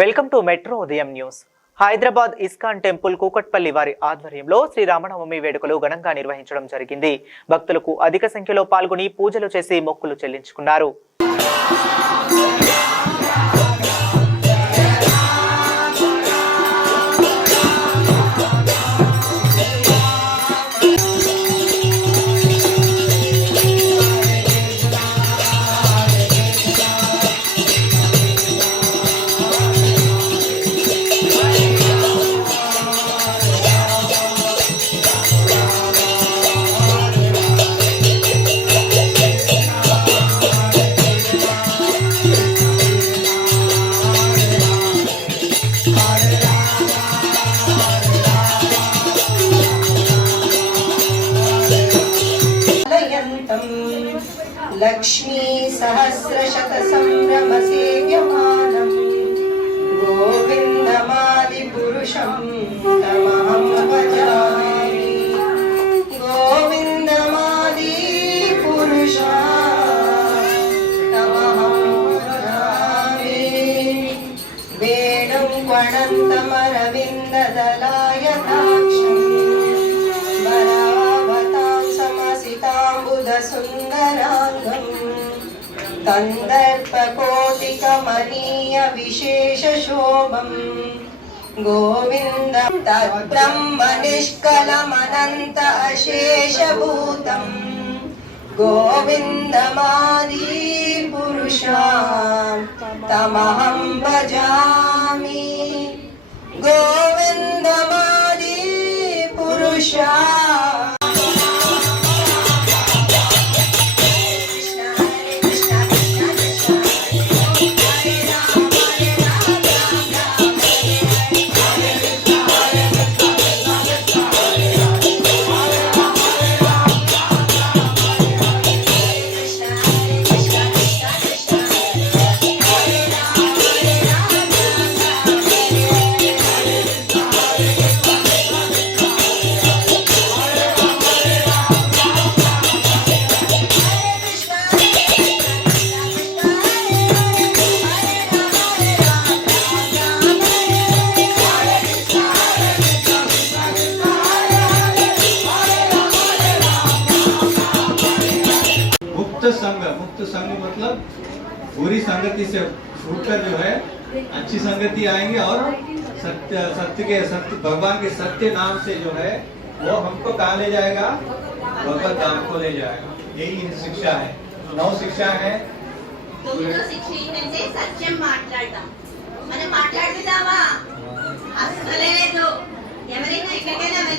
welcome to metro Udayam news Hyderabad ISKCON temple Kukatpally వారి ఆధ్వర్యంలో శ్రీరామనవమి వేడుకలు ఘనంగా నిర్వహించడం జరిగింది భక్తులకు అధిక సంఖ్యలో పాల్గొని పూజలు చేసి మొక్కులు చెల్లించుకున్నారు लक्ष्मीसहस्रशतसम्भ्रमसेव्यमानं गोविन्दमादिपुरुषं तमां भजामि गोविन्दमादिपुरुषा तमां पुजामि वेणुं वणन्तमरविन्ददलाय दाक्षम् सुन्दराङ्गम् तन्दर्पकोटिकमनीयविशेषशोभम् गोविन्दं तद्ब्रह्म निष्कलमनन्त अशेषभूतम् गोविन्दमादीपुरुषा तमहम् भजामि गोविन्दमादी संघ मुक्त संघ मतलब बुरी संगति से छूटकर जो है अच्छी संगति आएंगे और सत्य सत्य के सत्य भगवान के सत्य नाम से जो है वो हमको कहा ले जाएगा भगवत धाम को ले जाएगा यही शिक्षा है नौ शिक्षा है